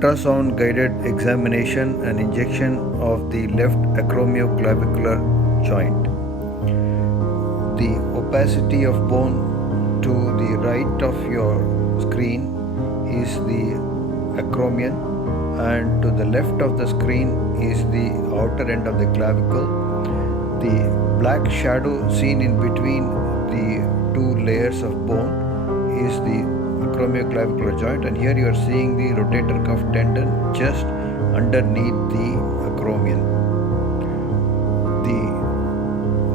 ultrasound-guided examination and injection of the left acromioclavicular joint. The opacity of bone to the right of your screen is the acromion, and to the left of the screen is the outer end of the clavicle. The black shadow seen in between the two layers of bone is the acromioclavicular joint, and here you are seeing the rotator cuff tendon just underneath the acromion. The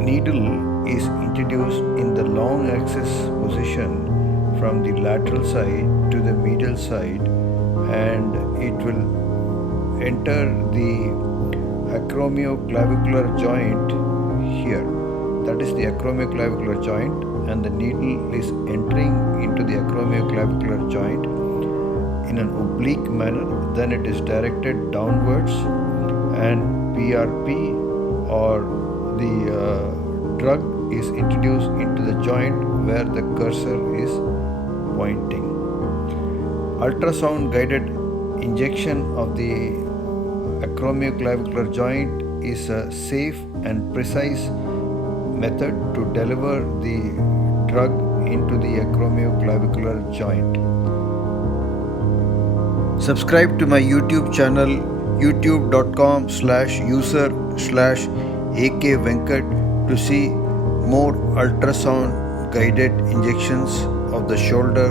needle is introduced in the long axis position from the lateral side to the medial side, and it will enter the acromioclavicular joint here. That is the acromioclavicular joint, and the needle is entering into the acromioclavicular joint in an oblique manner. Then it is directed downwards, and PRP or the drug is introduced into the joint where the cursor is pointing. Ultrasound guided injection of the acromioclavicular joint is a safe and precise method to deliver the drug into the acromioclavicular joint. Subscribe to my YouTube channel youtube.com/user/akvenkat to see more ultrasound guided injections of the shoulder,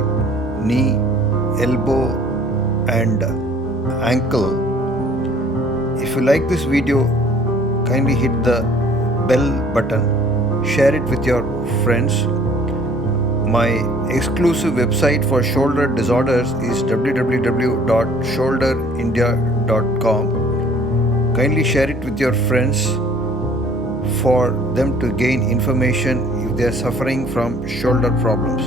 knee, elbow and ankle. If you like this video, kindly hit the bell button, share it with your friends. My exclusive website for shoulder disorders is www.shoulderindia.com. Kindly share it with your friends for them to gain information if they are suffering from shoulder problems.